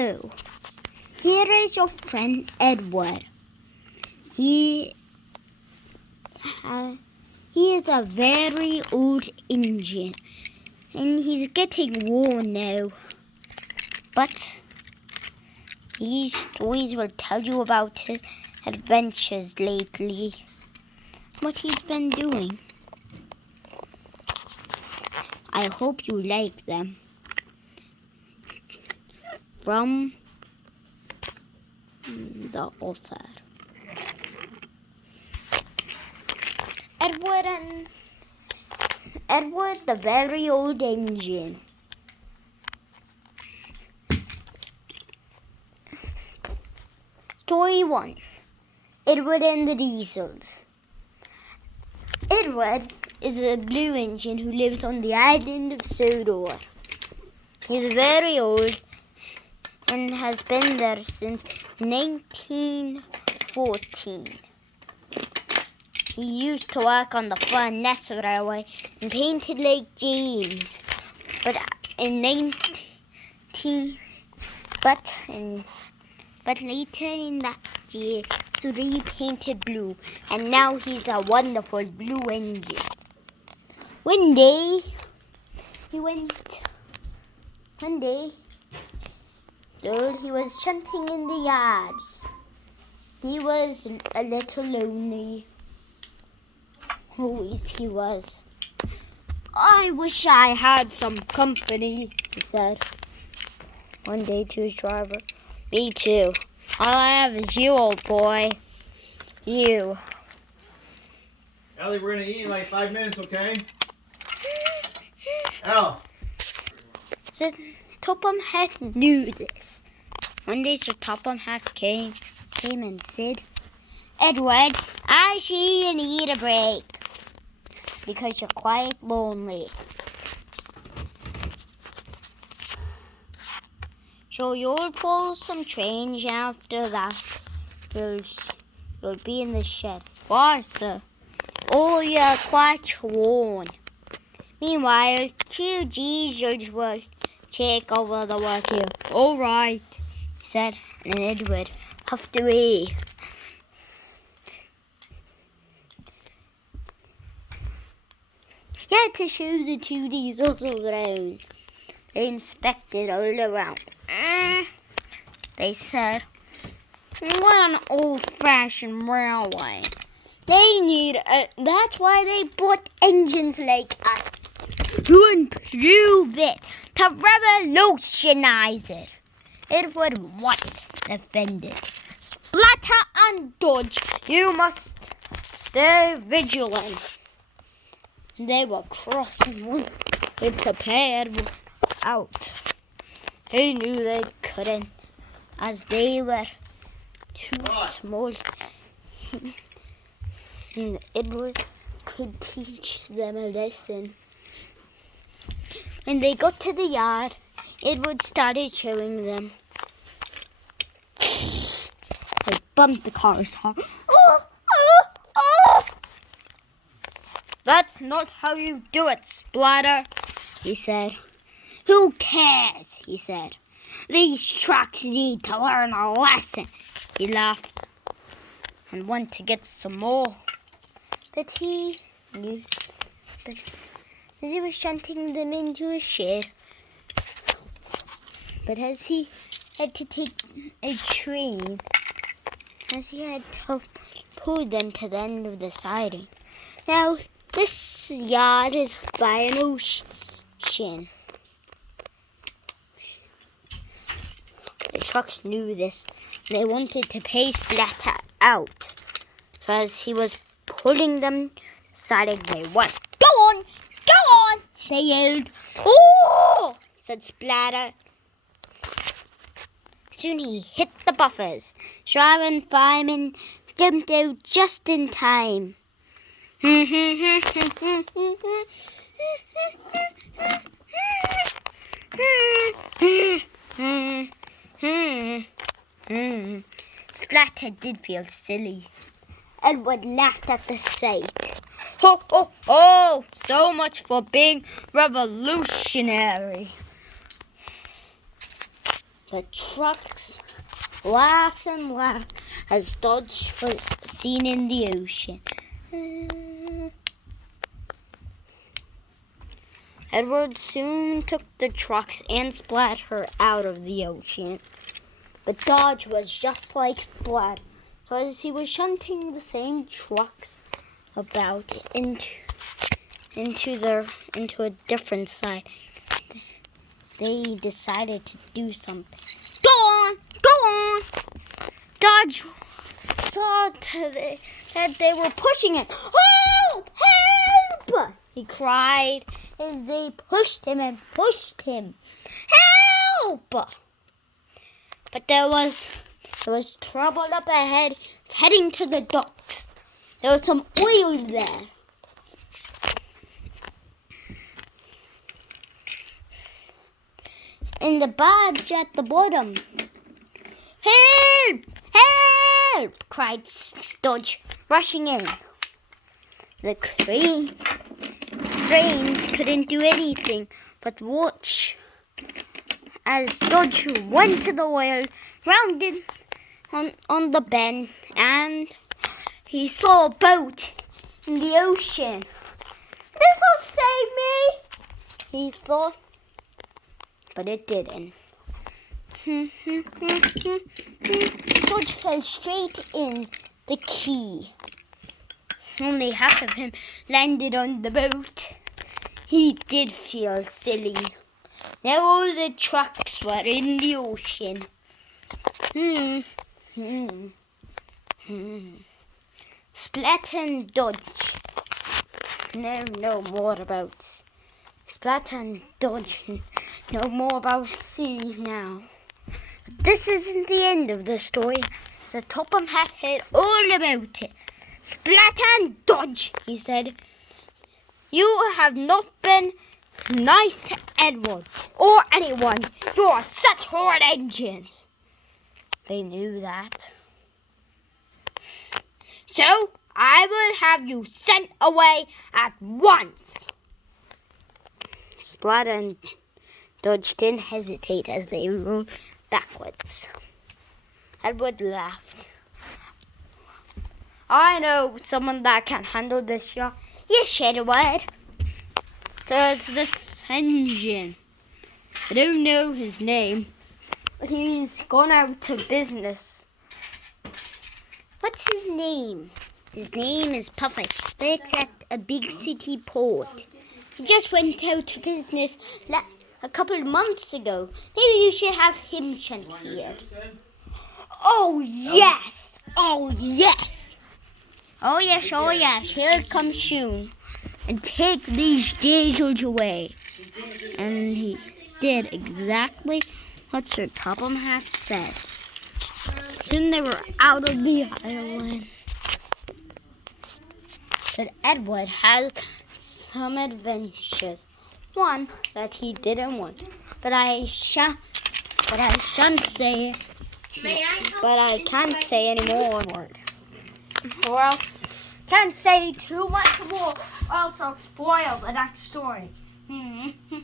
Hello, here is your friend Edward. He is a very old Indian, and he's getting worn now. But these stories will tell you about his adventures lately, what he's been doing. I hope you like them. From the author. Edward the Very Old Indian. Story 1. Edward and the Diesels. Edward is a blue Indian who lives on the island of Sodor. He's very old and has been there since 1914. He used to work on the Furness Railway and painted Lake James, but later in that year, he repainted blue, and now he's a wonderful blue Indian. One day, he was shunting in the yards. He was a little lonely. Always he was. I wish I had some company, he said one day to his driver. Me too. All I have is you, old boy. You. Ellie, we're going to eat in like 5 minutes, okay? Al. Sir Topham Hatt knew this. One day Sir Topham Hatt came and said, Edward, I see you need a break because you're quite lonely. So you'll pull some change after that. You'll be in the shed. Why, sir? Oh, you're quite worn. Meanwhile, 2 Diesels will take over the work here. All right, he said, and Edward puffed away. He had to show the 2 Diesels around. They inspected all around. They said, what an old-fashioned railway. That's why they bought engines like us. To improve it, to revolutionize it. Edward once defended. Splatter and Dodge, you must stay vigilant. They were crossing one to pay Edward out. He knew they couldn't, as they were too small. And Edward could teach them a lesson. When they got to the yard, Edward started showing them. They bumped the car's heart. That's not how you do it, Splatter, he said. Who cares, he said. These trucks need to learn a lesson. He laughed and wanted to get some more. But he knew that as he was shunting them into a shed. But as he had to take a train, as he had to pull them to the end of the siding. Now, this yard is by an ocean. The trucks knew this. They wanted to pay Splatter out. So as he was pulling them siding, they went, Go on! They yelled. Oh! Said Splatter. Soon he hit the buffers. Driver and fireman jumped out just in time. Splatter did feel silly. Edward laughed at the sight. Ho, ho, ho! So much for being revolutionary. The trucks laughed and laughed as Dodge was seen in the ocean. Edward soon took the trucks and Splatter out of the ocean. But Dodge was just like Splatter, because he was shunting the same trucks about into a different side. They decided to do something. Go on! Dodge thought that they were pushing it. Help! He cried as they pushed him and pushed him. Help! But there was trouble up ahead. It's heading to the docks. There was some oil there. And the badge at the bottom. Help! Help! Cried Dodge, rushing in. The cranes couldn't do anything but watch as Dodge went to the oil, rounded on the bend, and he saw a boat in the ocean. This'll save me, he thought, but it didn't. Dodge fell straight in the quay. Only half of him landed on the boat. He did feel silly. Now all the trucks were in the ocean. Splatter and Dodge know more about Splatter and Dodge know more about sea now. But this isn't the end of the story. So Topham Hatt heard all about it. Splatter and Dodge, he said. You have not been nice to Edward or anyone. You are such horrid engines. They knew that. So I will have you sent away at once. Splatter and Dodge didn't hesitate as they rode backwards. Edward laughed. I know someone that can handle this job. Yes, Edward. There's this engine. I don't know his name, but he's gone out to business. What's his name? His name is Puffet. Works at a big city port. He just went out to business a couple of months ago. Maybe you should have him sent here. Oh, yes! Oh, yes! Oh yes, he'll come soon and take these diesels away. And he did exactly what Sir Topham Hatt said. Soon they were out of the island. But Edward had some adventures. One that he didn't want. But I shan't say it. But I can't say any more word. Or else can't say too much more, or else I'll spoil the next story. Edward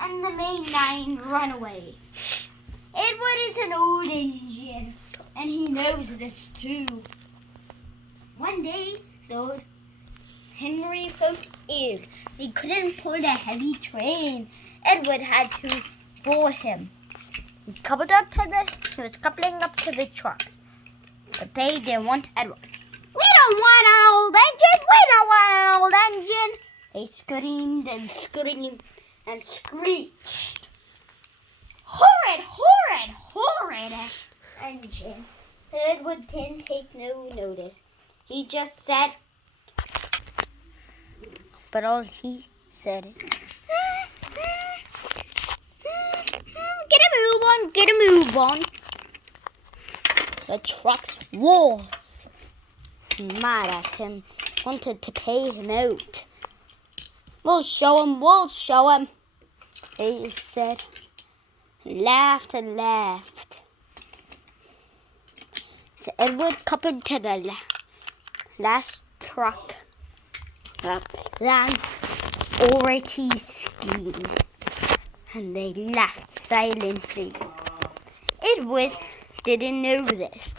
and the main nine run away. Edward is an old engine, and he knows this too. One day, though, Henry felt ill. He couldn't pull the heavy train. Edward had to pull him. He was coupling up to the trucks. But they didn't want Edward. We don't want an old engine! We don't want an old engine! They screamed and screamed and screeched. Horrid, horrid, horrid engine. Edward didn't take no notice. He just said, but all he said, get a move on. The truck's was mad at him, wanted to pay him out. We'll show him, they said, laughed and laughed. So Edward coupled to the last truck, a plan already schemed. and they laughed silently. Edward didn't know this.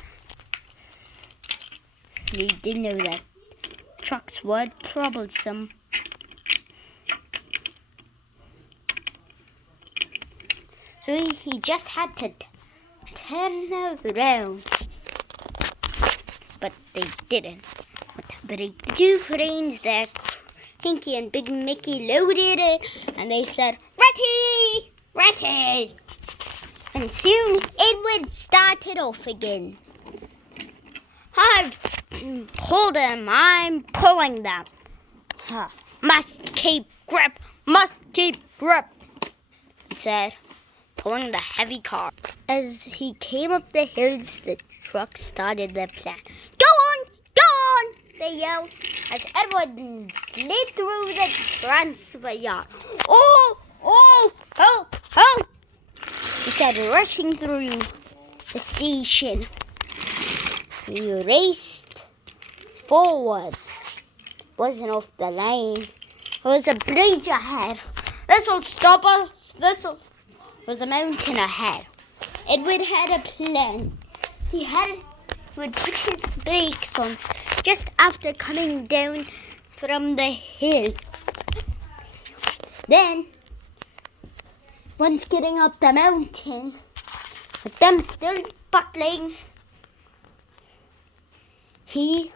He didn't know that trucks were troublesome. So he just had to turn around. But they didn't. But the two friends there, Pinky and Big Mickey, loaded it, and they said, "Ready! Ready!" And soon Edward started off again. "I've pulled them, I'm pulling them. Must keep grip, he said, pulling the heavy car. As he came up the hills, the truck started their plan. "Go on, they yelled as Edward slid through the transfer yard. Oh, help, he said, rushing through the station. He raced forwards. Wasn't off the lane. There was a bridge ahead. This'll stop us. There was a mountain ahead. Edward had a plan. He would put his brakes on just after coming down from the hill. Then, once getting up the mountain, with them still buckling, he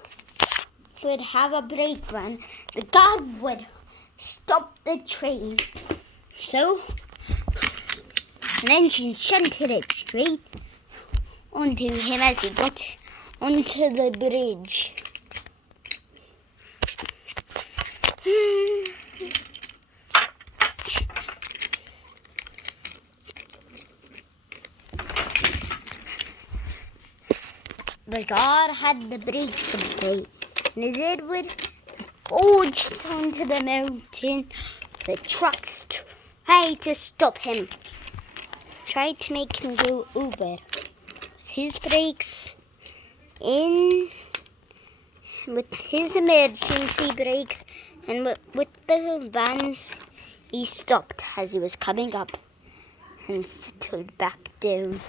would have a brake run. The guard would stop the train. So, an engine shunted it straight onto him as he got onto the bridge. The guard had the brakes in place, and as Edward forged onto the mountain, the trucks tried to stop him, tried to make him go over. With his brakes in, with his emergency brakes, and with the vans, he stopped as he was coming up and settled back down.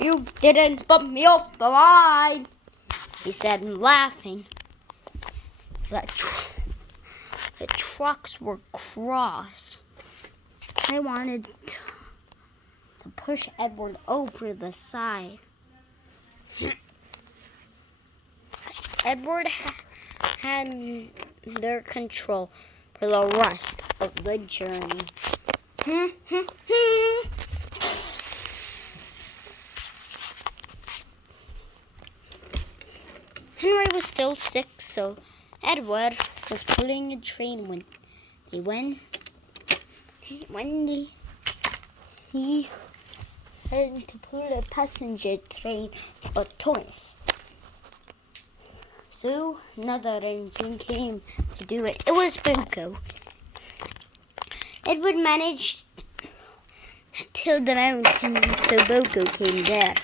You didn't bump me off the line, he said, laughing. The trucks were cross. They wanted to push Edward over the side. Edward had their control for the rest of the journey. Henry was still sick, so Edward was pulling a train when he had to pull a passenger train for Thomas. So another engine came to do it. It was Bunko. Edward managed till the mountain, so Bunko came there.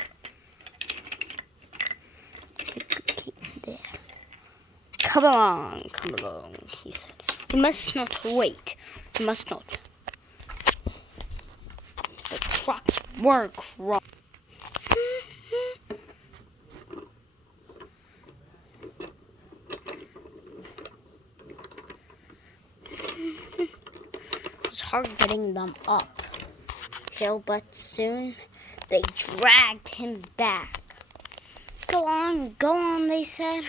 Come along, he said. We must not wait. We must not. The trucks were crossed. It was hard getting them up hill, but soon they dragged him back. Go on, they said.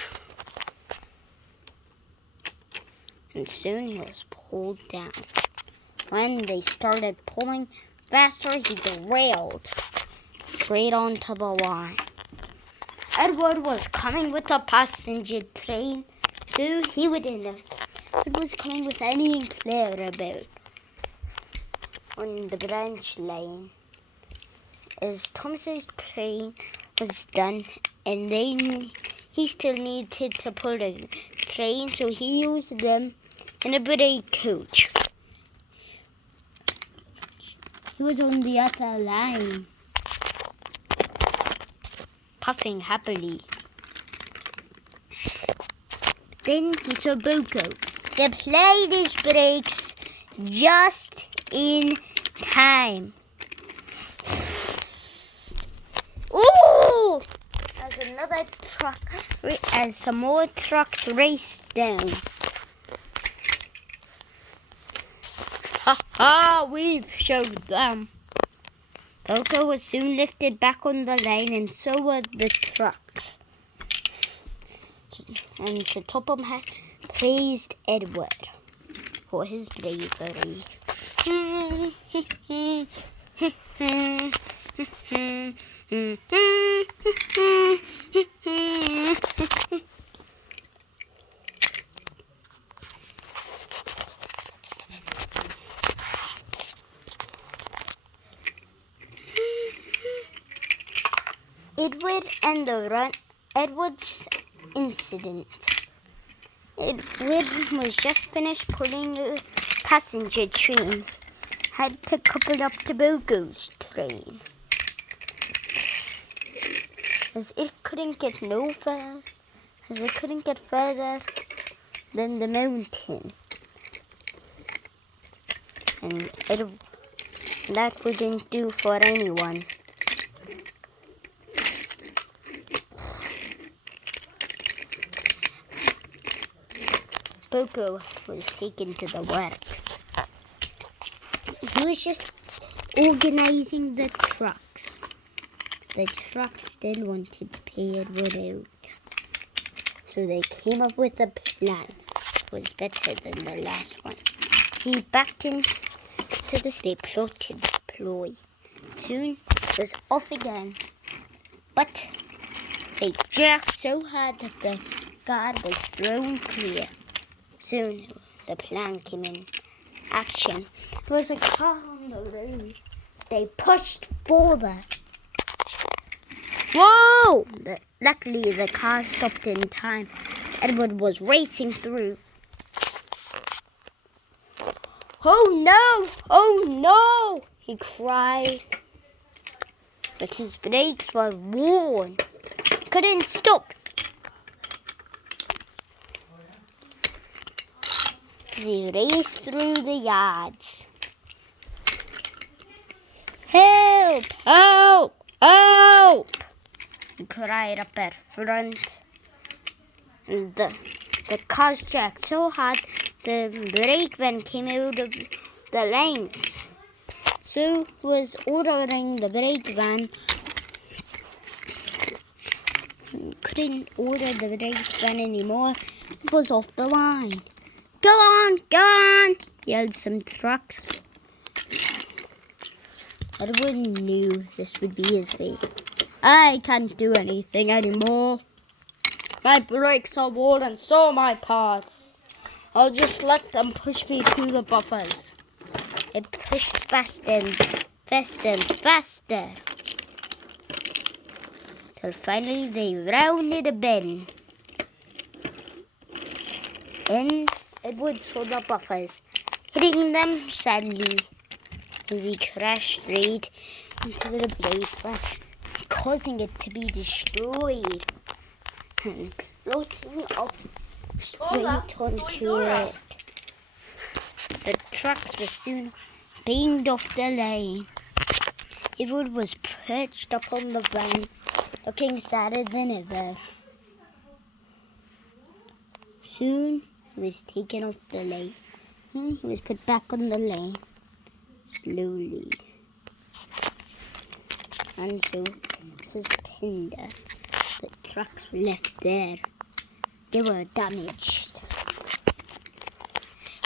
And soon he was pulled down. When they started pulling faster, he derailed straight onto the line. Edward was coming with a passenger train, so he wouldn't have. It was coming with any clear about on the branch line. As Thomas's train was done, and he still needed to pull the train, so he used them in a brake coach. He was on the other line, puffing happily. Then he saw Bunko. The plane breaks just in time. Ooh! As another truck, as some more trucks race down. Ha ha! We've showed them. Poco was soon lifted back on the lane, and so were the trucks. And Sir Topham had praised Edward for his bravery. Edward's incident. Edward was just finished pulling a passenger train. Had to couple up to Poco's train. As it couldn't get further than the mountain. And that wouldn't do for anyone. Poco was taken to the works. He was just organizing the trucks. The trucks still wanted to pay Edward out. So they came up with a plan. It was better than the last one. He backed into the state plotted ploy. Soon it was off again. But they jerked so hard that the guard was thrown clear. Soon the plan came in action. There was a car on the road. They pushed forward. Whoa! Luckily the car stopped in time. Edward was racing through. Oh no! Oh no! He cried. But his brakes were worn. Couldn't stop. He raced through the yards. Help! Help! Help! He cried up at front. And the car jerked so hard the brake van came out of the lane. Sue was ordering the brake van. He couldn't order the brake van anymore. It was off the line. Go on, yelled some trucks. Edward knew this would be his fate. I can't do anything anymore. My brakes are worn and so are my parts. I'll just let them push me to the buffers. It pushed faster and faster and faster. Till finally they rounded a bend. And Edward saw the buffers, hitting them sadly as he crashed straight into the blaze van, causing it to be destroyed and floating up straight onto it. The trucks were soon banged off the lane. Edward was perched up on the van, looking sadder than ever. Soon he was taken off the lane. He was put back on the lane, slowly. And so, this is tender. The trucks were left there. They were damaged.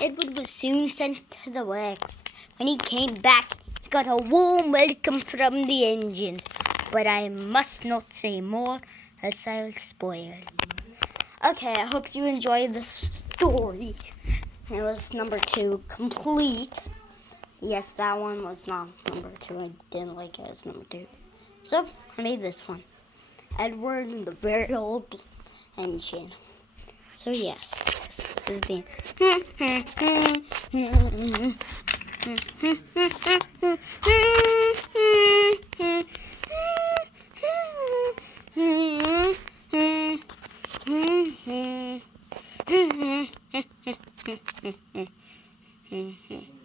Edward was soon sent to the works. When he came back, he got a warm welcome from the engines. But I must not say more, else I'll spoil it. Okay, I hope you enjoyed this story. It was number 2, complete. Yes, that one was not number 2. I didn't like it as number 2. So, I made this one. Edward and the very old engine. So, yes, this is the... Mhm.